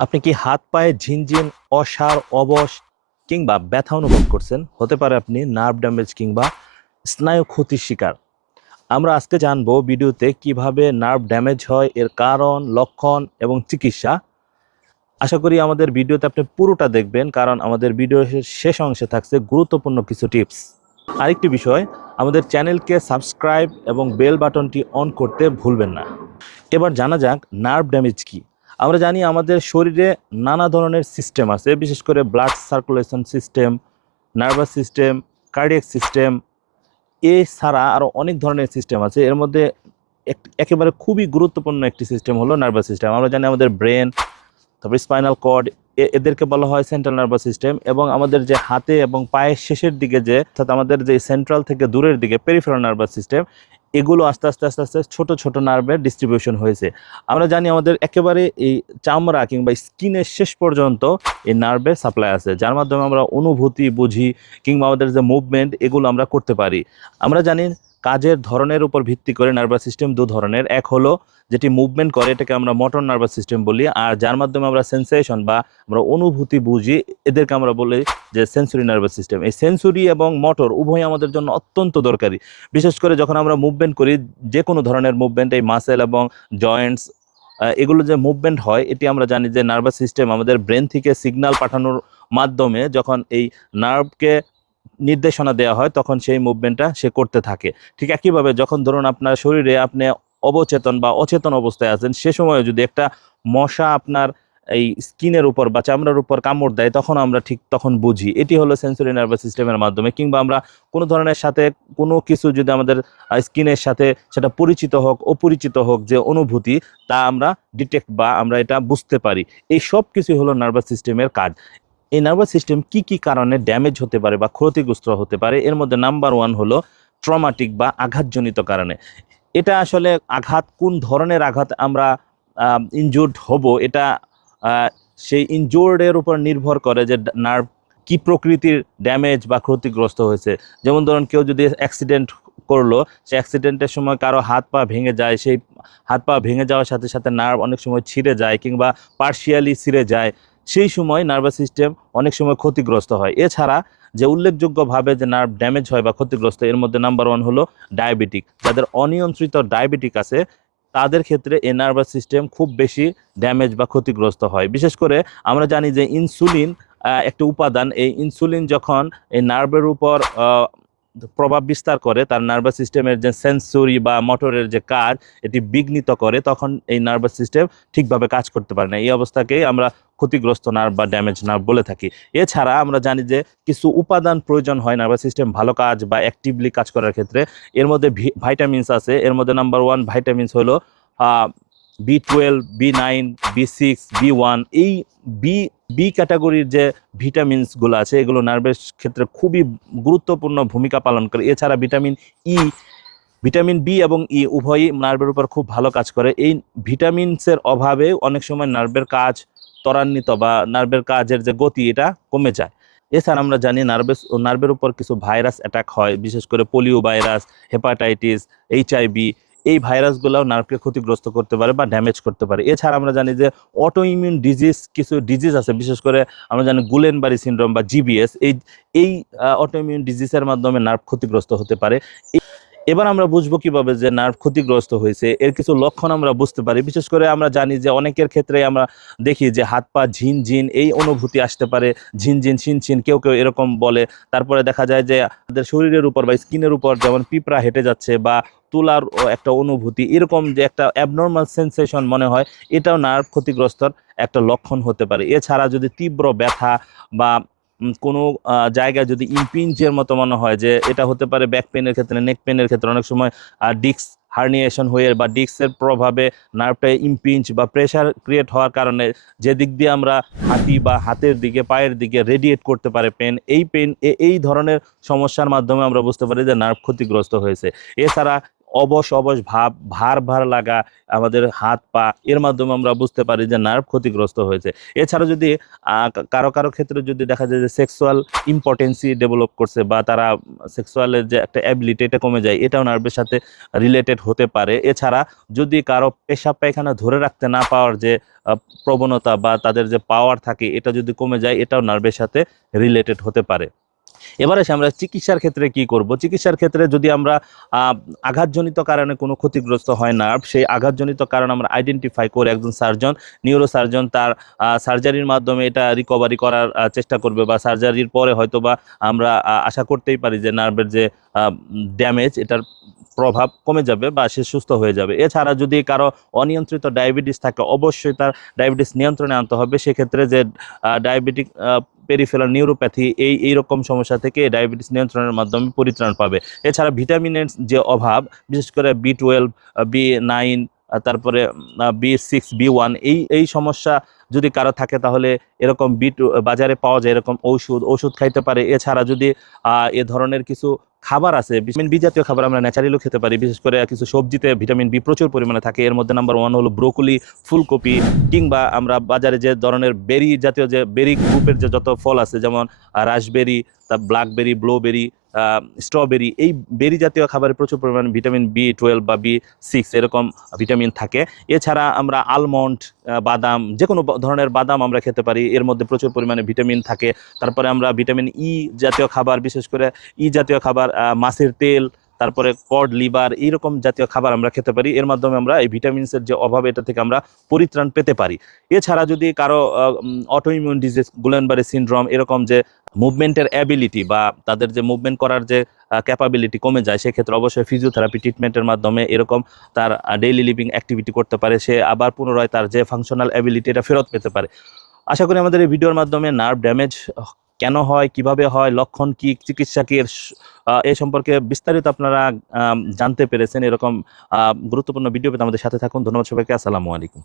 আপনি কি হাত পায়ে ঝিনঝিন, অসাড়, অবশ কিংবা ব্যথা অনুভব করছেন? হতে পারে আপনি নার্ভ ড্যামেজ কিংবা স্নায়ু ক্ষতির শিকার। আমরা আজকে জানবো ভিডিওতে কিভাবে নার্ভ ড্যামেজ হয়, এর কারণ, লক্ষণ এবং চিকিৎসা। আশা করি আমাদের ভিডিওতে আপনি পুরোটা দেখবেন, কারণ আমাদের ভিডিওর শেষ অংশে থাকছে গুরুত্বপূর্ণ কিছু টিপস। আরেকটি বিষয়, আমাদের চ্যানেলকে সাবস্ক্রাইব এবং বেল বাটনটি অন করতে ভুলবেন না। এবার জানা যাক নার্ভ ড্যামেজ কি। আমরা জানি আমাদের শরীরে নানা ধরনের সিস্টেম আছে, বিশেষ করে blood circulation system, nervous system, cardiac system, এছাড়া আরও অনেক ধরনের সিস্টেম আছে। এর মধ্যে একেবারে খুবই গুরুত্বপূর্ণ একটি সিস্টেম হলো নার্ভাস সিস্টেম। আমরা জানি আমাদের ব্রেন, তারপর স্পাইনাল কর্ড, এদেরকে বলা হয় সেন্ট্রাল নার্ভাস সিস্টেম, এবং আমাদের যে হাতে এবং পায়ের শেষের দিকে যে, অর্থাৎ আমাদের যে সেন্ট্রাল থেকে দূরের দিকে পেরিফেরাল নার্ভাস সিস্টেম, এগুলো আস্তে আস্তে আস্তে আস্তে ছোট ছোট নার্ভের ডিস্ট্রিবিউশন হয়েছে। আমরা জানি আমাদের একেবারে এই চামড়া কিংবা স্কিনের শেষ পর্যন্ত এই নার্ভের সাপ্লাই আছে, যার মাধ্যমে আমরা অনুভূতি বুঝি কিংবা আমাদের যে মুভমেন্ট, এগুলো আমরা করতে পারি। আমরা জানি কাজের ধরনের উপর ভিত্তি করে নার্ভাস সিস্টেম দু ধরনের। এক হলো যেটি মুভমেন্ট করে, এটাকে আমরা মোটর নার্ভাস সিস্টেম বলি, আর যার মাধ্যমে আমরা সেন্সেশন বা আমরা অনুভূতি বুঝি, এদেরকে আমরা বলি যে সেন্সরি নার্ভাস সিস্টেম। এই সেন্সরি এবং মোটর উভয় আমাদের জন্য অত্যন্ত দরকারি। বিশেষ করে যখন আমরা মুভমেন্ট করি, যে কোনো ধরনের মুভমেন্ট, এই মাসেল এবং জয়েন্টস, এগুলো যে মুভমেন্ট হয়, এটি আমরা জানি যে নার্ভাস সিস্টেম আমাদের ব্রেন থেকে সিগন্যাল পাঠানোর মাধ্যমে যখন এই নার্ভকে নির্দেশনা দেওয়া হয়, তখন সেই মুভমেন্টটা সে করতে থাকে। ঠিক একইভাবে যখন ধরুন আপনার শরীরে আপনি অবচেতন বা অচেতন অবস্থায় আছেন, সে সময় যদি একটা মশা আপনার এই স্কিনের উপর বা চামড়ার উপর কামড় দেয়, তখন আমরা ঠিক তখন বুঝি। এটি হলো সেন্সরি নার্ভাস সিস্টেমের মাধ্যমে। কিংবা আমরা কোনো ধরনের সাথে কোনো কিছু যদি আমাদের স্কিনের সাথে, সেটা পরিচিত হোক অপরিচিত হোক, যে অনুভূতি, তা আমরা ডিটেক্ট বা আমরা এটা বুঝতে পারি। এই সব কিছু হলো নার্ভাস সিস্টেমের কাজ। এই নার্ভাস সিস্টেম কি কি কারণে ড্যামেজ হতে পারে বা ক্ষতিগ্রস্ত হতে পারে, এর মধ্যে নাম্বার ওয়ান হলো ট্রমাটিক বা আঘাতজনিত কারণে। এটা আসলে আঘাত, কোন ধরনের আঘাত আমরা ইনজুর্ড হব, এটা আহ, সেই ইনজুর্ডের উপর নির্ভর করে যে নার্ভ কি প্রকৃতির ড্যামেজ বা ক্ষতিগ্রস্ত হয়েছে। যেমন ধরুন কেউ যদি অ্যাক্সিডেন্ট করলো, সে অ্যাক্সিডেন্টের সময় কারো হাত পা ভেঙে যায়, সেই হাত পা ভেঙে যাওয়ার সাথে সাথে নার্ভ অনেক সময় ছিঁড়ে যায় কিংবা পার্শিয়ালি ছিঁড়ে যায়, সেই সময় নার্ভাস সিস্টেম অনেক সময় ক্ষতিগ্রস্ত হয়। এছাড়া যে উল্লেখযোগ্যভাবে যে নার্ভ ড্যামেজ হয় বা ক্ষতিগ্রস্ত, এর মধ্যে নাম্বার ওয়ান হলো ডায়াবেটিক। যাদের অনিয়ন্ত্রিত ডায়াবেটিক আছে, তাদের ক্ষেত্রে এই নার্ভাস সিস্টেম খুব বেশি ড্যামেজ বা ক্ষতিগ্রস্ত হয়। বিশেষ করে আমরা জানি যে ইনসুলিন একটা উপাদান, এই ইনসুলিন যখন এই নার্ভের উপর প্রভাব বিস্তার করে, তার নার্ভাস সিস্টেমের যে সেন্সরি বা মোটরের যে কাজ, এটি বিঘ্নিত করে, তখন এই নার্ভাস সিস্টেম ঠিকভাবে কাজ করতে পারে না। এই অবস্থাকেই আমরা ক্ষতিগ্রস্ত নার্ভ বা ড্যামেজ নার্ভ বলে থাকি। এছাড়া আমরা জানি যে কিছু উপাদান প্রয়োজন হয় নার্ভাস সিস্টেম ভালো কাজ বা অ্যাক্টিভলি কাজ করার ক্ষেত্রে। এর মধ্যে ভাইটামিনস আছে। এর মধ্যে নাম্বার ওয়ান ভাইটামিনস হলো বি12, বি9, বি6, বি1। এই বি বি ক্যাটাগরির যে ভিটামিনসগুলো আছে, এগুলো নার্ভের ক্ষেত্রে খুবই গুরুত্বপূর্ণ ভূমিকা পালন করে। এছাড়া ভিটামিন ই, ভিটামিন বি এবং ই উভয়ই নার্ভের উপর খুব ভালো কাজ করে। এই ভিটামিনসের অভাবে অনেক সময় নার্ভের কাজ ত্বরান্বিত বা নার্ভের কাজের যে গতি, এটা কমে যায়। এছাড়া আমরা জানি নার্ভের উপর কিছু ভাইরাস অ্যাটাক হয়, বিশেষ করে পোলিও ভাইরাস, হেপাটাইটিস, এইচআইভি। এই ভাইরাসগুলোও নার্ভকে ক্ষতিগ্রস্ত করতে পারে বা ড্যামেজ করতে পারে। এছাড়া আমরা জানি যে অটো ইমিউন ডিজিজ, কিছু ডিজিজ আছে, বিশেষ করে আমরা জানি গুলেনবারি সিনড্রোম বা জিবিএস। এই এই অটো ইমিউন ডিজিজের মাধ্যমে নার্ভ ক্ষতিগ্রস্ত হতে পারে। এবার আমরা বুঝবো কিভাবে যে নার্ভ ক্ষতিগ্রস্ত হয়েছে, এর কিছু লক্ষণ আমরা বুঝতে পারি। বিশেষ করে আমরা জানি যে অনেকের ক্ষেত্রে আমরা দেখি যে হাত পা ঝিনঝিন এই অনুভূতি আসতে পারে, ঝিনঝিন শিনশিন কেউ কেউ এরকম বলে। তারপরে দেখা যায় যে আমাদের শরীরের উপর বা স্কিনের উপর যেমন পিঁপড়া হেঁটে যাচ্ছে বা তুলার একটা অনুভূতি, এরকম যে একটা অ্যাবনর্মাল সেন্সেশন মনে হয়, এটাও নার্ভ ক্ষতিগ্রস্তর একটা লক্ষণ হতে পারে। এছাড়া যদি তীব্র ব্যথা বা কোনো জায়গায় যদি ইমপিঞ্চের মতো মনে হয়, যে এটা হতে পারে ব্যাক পেনের ক্ষেত্রে, নেক পেনের ক্ষেত্রে অনেক সময় ডিস্ক হার্নিয়েশন হয়ে বা ডিস্কের প্রভাবে নার্ভটা ইমপিঞ্চ বা প্রেশার ক্রিয়েট হওয়ার কারণে যে দিক দিয়ে আমরা হাঁটি বা হাতের দিকে পায়ের দিকে রেডিয়েট করতে পারে পেন, এই পেন এই ধরনের সমস্যার মাধ্যমে আমরা বুঝতে পারি যে নার্ভ ক্ষতিগ্রস্ত হয়েছে। এছাড়া অবশ অবশ ভাব, ভার ভার লাগা, আমাদের হাত পা, এর মাধ্যমে আমরা বুঝতে পারি যে নার্ভ ক্ষতিগ্রস্ত হয়েছে। এছাড়া যদি কারো কারো ক্ষেত্রে যদি দেখা যায় যে সেক্সুয়াল ইম্পটেন্সি ডেভেলপ করছে বা তারা সেক্সুয়ালের যে একটা অ্যাবিলিটি এটা কমে যায়, এটাও নার্ভের সাথে রিলেটেড হতে পারে। এছাড়া যদি কারো পেশাব পায়খানা ধরে রাখতে না পাওয়ার যে প্রবণতা বা তাদের যে পাওয়ার থাকে, এটা যদি কমে যায়, এটাও নার্ভের সাথে রিলেটেড হতে পারে। এবারে এসে আমরা চিকিৎসার ক্ষেত্রে কি করব। চিকিৎসার ক্ষেত্রে যদি আমরা আহ, আঘাতজনিত কারণে কোনো ক্ষতিগ্রস্ত হয় নার্ভ, সেই আঘাতজনিত কারণ আমরা আইডেন্টিফাই করে একজন সার্জন, নিউরোসার্জন তার সার্জারির মাধ্যমে এটা রিকভারি করার চেষ্টা করবে, বা সার্জারির পরে হয়তো বা আমরা আশা করতেই পারি যে নার্ভের যে ড্যামেজ, এটার প্রভাব কমে যাবে বা সে সুস্থ হয়ে যাবে। এছাড়া যদি কারো অনিয়ন্ত্রিত ডায়াবেটিস থাকে, অবশ্যই তার ডায়াবেটিস নিয়ন্ত্রণে আনতে হবে। সেক্ষেত্রে যে ডায়াবেটিক পেরিফেরাল নিউরোপ্যাথি, এইরকম সমস্যা থেকে ডায়াবেটিস নিয়ন্ত্রণের মাধ্যমে পরিত্রাণ পাবে। এছাড়া ভিটামিনের যে অভাব, বিশেষ করে B12, B9, তারপরে B6, B1, এই সমস্যা যদি কারো থাকে, তাহলে এরকম বাজারে পাওয়া যায় এরকম ওষুধ খাইতে পারে। এছাড়া যদি এ ধরনের কিছু খাবার আছে, ভিটামিন বি জাতীয় খাবার আমরা ন্যাচারালিও খেতে পারি। বিশেষ করে কিছু সবজিতে ভিটামিন বি প্রচুর পরিমাণে থাকে। এর মধ্যে নাম্বার 1 হলো ব্রোকলি, ফুলকপি, কিংবা আমরা বাজারে যে ধরনের বেরি জাতীয়, যে বেরি গ্রুপের যে যত ফল আছে, যেমন রাসবেরি, তার ব্ল্যাকবেরি, ব্লুবেরি, স্ট্রবেরি, এই বেরি জাতীয় খাবারে প্রচুর পরিমাণে ভিটামিন B12 বা B6 এরকম ভিটামিন থাকে। এছাড়া আমরা আলমন্ড, বাদাম, যে কোনো ধরনের বাদাম আমরা খেতে পারি, এর মধ্যে প্রচুর পরিমাণে ভিটামিন থাকে। তারপরে আমরা ভিটামিন ই জাতীয় খাবার, বিশেষ করে ই জাতীয় খাবার, মাছের তেল, তারপরে কড, লিভার, এইরকম জাতীয় খাবার আমরা খেতে পারি। এর মাধ্যমে আমরা এই ভিটামিনসের যে অভাব, এটা থেকে আমরা পরিত্রাণ পেতে পারি। এছাড়া যদি কারো অটোইমিউন ডিজিজ, গুলেনবারি সিনড্রোম, এরকম যে মুভমেন্টের অ্যাবিলিটি বা তাদের যে মুভমেন্ট করার যে ক্যাপাবিলিটি কমে যায়, সেক্ষেত্রে অবশ্যই ফিজিওথেরাপি ট্রিটমেন্টের মাধ্যমে এরকম তার ডেইলি লিভিং অ্যাক্টিভিটি করতে পারে, সে আবার পুনরায় তার যে ফাংশনাল অ্যাবিলিটি এটা ফেরত পেতে পারে। আশা করি আমাদের এই ভিডিওর মাধ্যমে নার্ভ ড্যামেজ কেন হয়, কিভাবে হয়, লক্ষণ কি, চিকিৎসা কি, এই সম্পর্কে বিস্তারিত আপনারা জানতে পেরেছেন। এরকম গুরুত্বপূর্ণ ভিডিও পেতে আমাদের সাথে থাকুন। ধন্যবাদ সবাইকে। আসসালামু আলাইকুম।